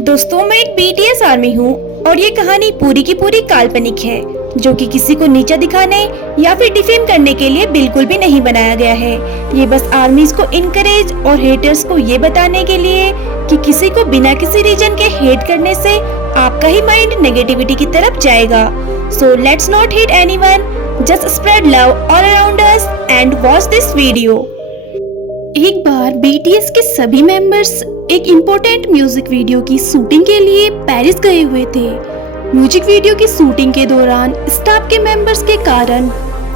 दोस्तों, मैं एक बीटीएस आर्मी हूँ और ये कहानी पूरी की पूरी काल्पनिक है, जो कि किसी को नीचा दिखाने या फिर डिफेम करने के लिए बिल्कुल भी नहीं बनाया गया है। ये बस आर्मीज को इनकरेज और हेटर्स को ये बताने के लिए कि किसी को बिना किसी रीजन के हेट करने से आपका ही माइंड नेगेटिविटी की तरफ जाएगा। So let's not hate anyone, just spread love all around us and watch this video. एक बार बीटीएस के सभी मेंबर्स एक इम्पोर्टेंट म्यूजिक वीडियो की शूटिंग के लिए पेरिस गए हुए थे। म्यूजिक वीडियो की शूटिंग के दौरान स्टाफ के मेंबर्स के कारण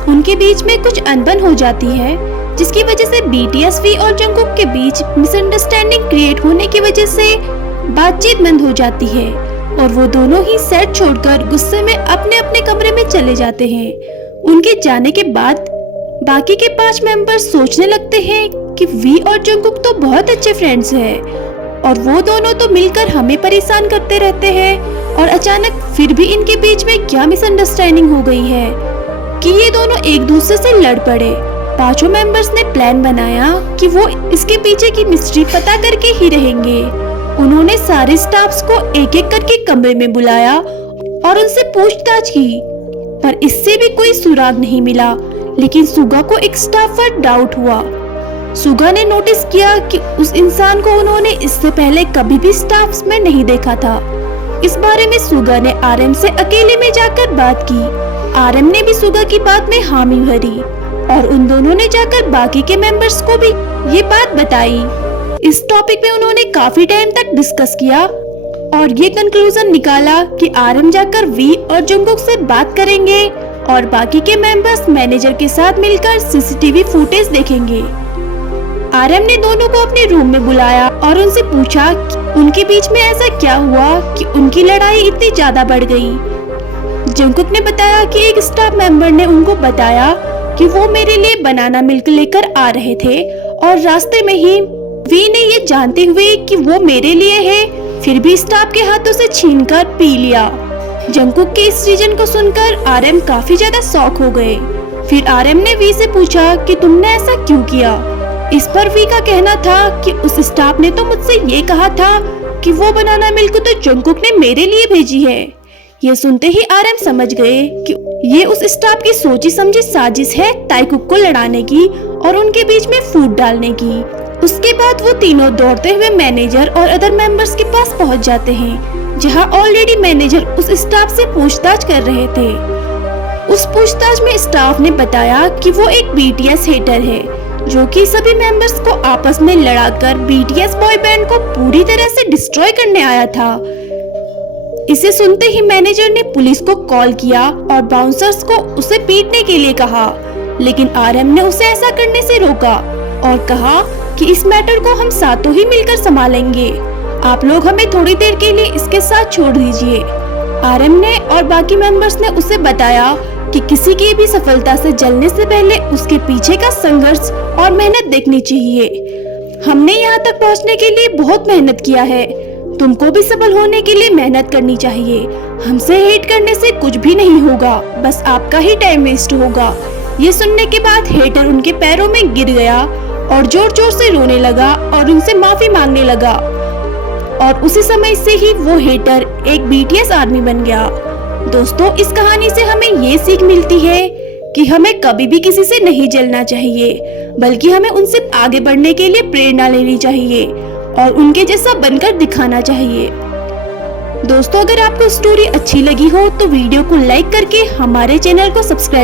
उनके बीच में कुछ अनबन हो जाती है, जिसकी वजह से बीटीएस वी और जंगकुक के बीच मिसअंडरस्टैंडिंग क्रिएट होने की वजह से बातचीत बंद हो जाती है और वो दोनों ही सेट छोड़कर गुस्से में अपने अपने कमरे में चले जाते हैं। उनके जाने के बाद बाकी के 5 मेंबर्स सोचने लगते हैं कि वी और जंगकुक तो बहुत अच्छे फ्रेंड्स हैं और वो दोनों तो मिलकर हमें परेशान करते रहते हैं, और अचानक फिर भी इनके बीच में क्या मिसअंडरस्टैंडिंग हो गई है कि ये दोनों एक दूसरे से लड़ पड़े। 5 मेंबर्स ने प्लान बनाया कि वो इसके पीछे की मिस्ट्री पता करके ही रहेंगे। उन्होंने सारे स्टाफ्स को एक एक करके कमरे में बुलाया और उनसे पूछताछ की, पर इससे भी कोई सुराग नहीं मिला। लेकिन सुगा को एक स्टाफ पर डाउट हुआ। सुगा ने नोटिस किया कि उस इंसान को उन्होंने इससे पहले कभी भी स्टाफ्स में नहीं देखा था। इस बारे में सुगा ने आरएम से अकेले में जाकर बात की। आरएम ने भी सुगा की बात में हामी भरी और उन दोनों ने जाकर बाकी के मेंबर्स को भी ये बात बताई। इस टॉपिक पे उन्होंने काफी टाइम तक डिस्कस किया और ये कंक्लूजन निकाला कि आरएम जाकर वी और जंगकुक से बात करेंगे और बाकी के मेंबर्स मैनेजर के साथ मिलकर सीसीटीवी फुटेज देखेंगे। आरएम ने दोनों को अपने रूम में बुलाया और उनसे पूछा कि उनके बीच में ऐसा क्या हुआ कि उनकी लड़ाई इतनी ज्यादा बढ़ गई। जंगकुक ने बताया कि एक स्टाफ मेंबर ने उनको बताया कि वो मेरे लिए बनाना मिल्क लेकर आ रहे थे और रास्ते में ही वी ने ये जानते हुए कि वो मेरे लिए है, फिर भी स्टाफ के हाथों से छीनकर पी लिया। जंगकुक के इस रीजन को सुनकर आरएम काफी ज्यादा शॉक हो गए। फिर आरएम ने वी से पूछा कि तुमने ऐसा क्यों किया। इस पर वी का कहना था कि उस स्टाफ ने तो मुझसे ये कहा था कि वो बनाना मिल्क तो जंगकुक ने मेरे लिए भेजी है। ये सुनते ही आरएम समझ गए कि ये उस स्टाफ की सोची समझी साजिश है ताइकुक को लड़ाने की और उनके बीच में फूट डालने की। उसके बाद वो तीनों दौड़ते हुए मैनेजर और अदर मेंबर्स के पास पहुंच जाते हैं, जहां ऑलरेडी मैनेजर उस स्टाफ से पूछताछ कर रहे थे। उस पूछताछ में स्टाफ ने बताया कि वो एक बीटीएस हेटर है, जो कि सभी मेंबर्स को आपस में लड़ाकर बीटीएस बॉय बैंड को पूरी तरह से डिस्ट्रॉय करने आया था। इसे सुनते ही मैनेजर ने पुलिस को कॉल किया और बाउंसर्स को उसे पीटने के लिए कहा, लेकिन आरएम ने उसे ऐसा करने से रोका और कहा कि इस मैटर को हम सातों ही मिलकर संभालेंगे, आप लोग हमें थोड़ी देर के लिए इसके साथ छोड़ दीजिए। आरएम ने और बाकी मेंबर्स ने उसे बताया कि किसी की भी सफलता से जलने से पहले उसके पीछे का संघर्ष और मेहनत देखनी चाहिए। हमने यहाँ तक पहुँचने के लिए बहुत मेहनत किया है, तुमको भी सफल होने के लिए मेहनत करनी चाहिए। हमसे हेट करने से कुछ भी नहीं होगा, बस आपका ही टाइम वेस्ट होगा। ये सुनने के बाद हेटर उनके पैरों में गिर गया और जोर जोर से रोने लगा और उनसे माफी मांगने लगा, और उसी समय से ही वो हेटर एक बीटीएस आर्मी बन गया। दोस्तों, इस कहानी से हमें ये सीख मिलती है कि हमें कभी भी किसी से नहीं जलना चाहिए, बल्कि हमें उनसे आगे बढ़ने के लिए प्रेरणा लेनी चाहिए और उनके जैसा बनकर दिखाना चाहिए। दोस्तों, अगर आपको स्टोरी अच्छी लगी हो तो वीडियो को लाइक करके हमारे चैनल को सब्सक्राइब